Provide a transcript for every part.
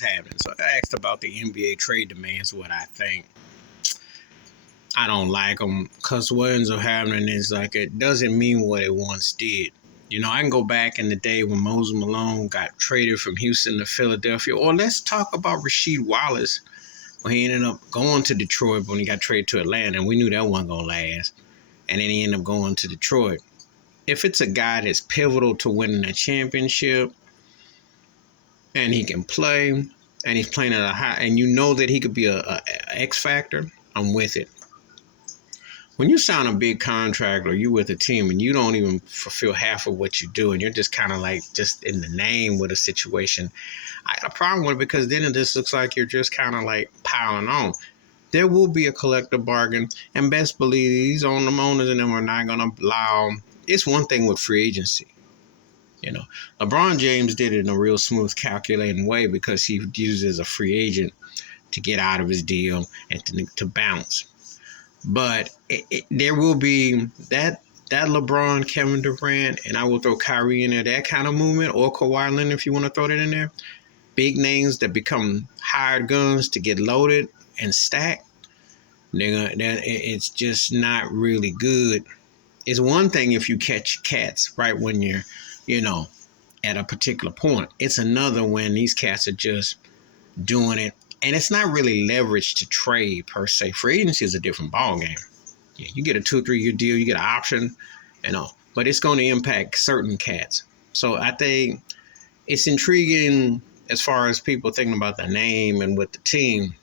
was happening. So I asked about the NBA trade demands, what I think. I don't like them because what ends up happening is like it doesn't mean what it once did. You know, I can go back in the day when Moses Malone got traded from Houston to Philadelphia, or let's talk about Rasheed Wallace when he ended up going to Detroit when he got traded to Atlanta, and we knew that wasn't going to last. And then he ended up going to Detroit. If it's a guy that's pivotal to winning a championship and he can play and he's playing at a high, and you know that he could be a X factor, I'm with it. When you sign a big contract or you with a team and you don't even fulfill half of what you do and you're just kind of like just in the name with a situation, I got a problem with it because then it just looks like you're just kind of like piling on. There will be a collective bargain, and best believe these owners and them are not going to allow. It's one thing with free agency. You know, LeBron James did it in a real smooth, calculating way because he used it as a free agent to get out of his deal and to bounce. But there will be that LeBron, Kevin Durant, and I will throw Kyrie in there, that kind of movement, or Kawhi Leonard if you want to throw that in there. Big names that become hired guns to get loaded and stacked. It's just not really good. It's one thing if you catch cats right when you're, at a particular point. It's another when these cats are just doing it. And it's not really leverage to trade per se. Free agency is a different ballgame. Yeah, you get a 2-3 year deal, you get an option, but it's going to impact certain cats. So I think it's intriguing as far as people thinking about the name and with the team.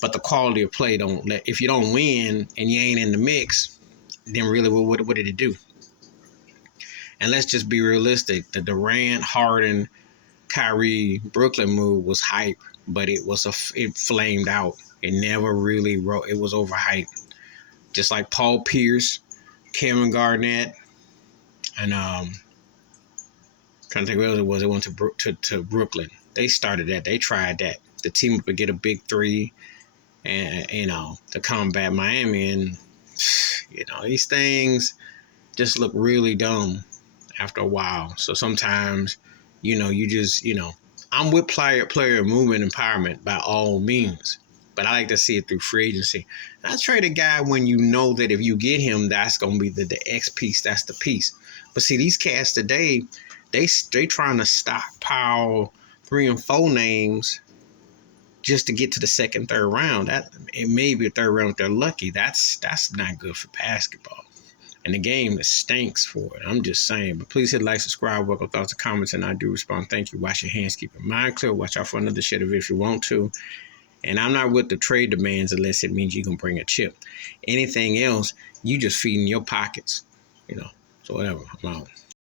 But the quality of play if you don't win and you ain't in the mix, then really what did it do? And let's just be realistic. The Durant, Harden, Kyrie, Brooklyn move was hype, but it flamed out. It never really it was overhyped. Just like Paul Pierce, Kevin Garnett, and trying to think what else it was. They went to Brooklyn. They started that. They tried that. The team would get a big three, and to combat Miami, and these things just look really dumb after a while. So sometimes, you just I'm with player movement empowerment by all means. But I like to see it through free agency. And I trade a guy when you know that if you get him, that's going to be the X piece. That's the piece. But see, these cats today, they trying to stockpile 3 and 4 names just to get to the second, third round. It may be a third round if they're lucky. That's not good for basketball. And the game stinks for it. I'm just saying. But please hit like, subscribe, welcome thoughts and comments, and I do respond. Thank you. Wash your hands. Keep your mind clear. Watch out for another shit of it if you want to. And I'm not with the trade demands unless it means you can bring a chip. Anything else, you just feeding your pockets. So whatever. I'm out.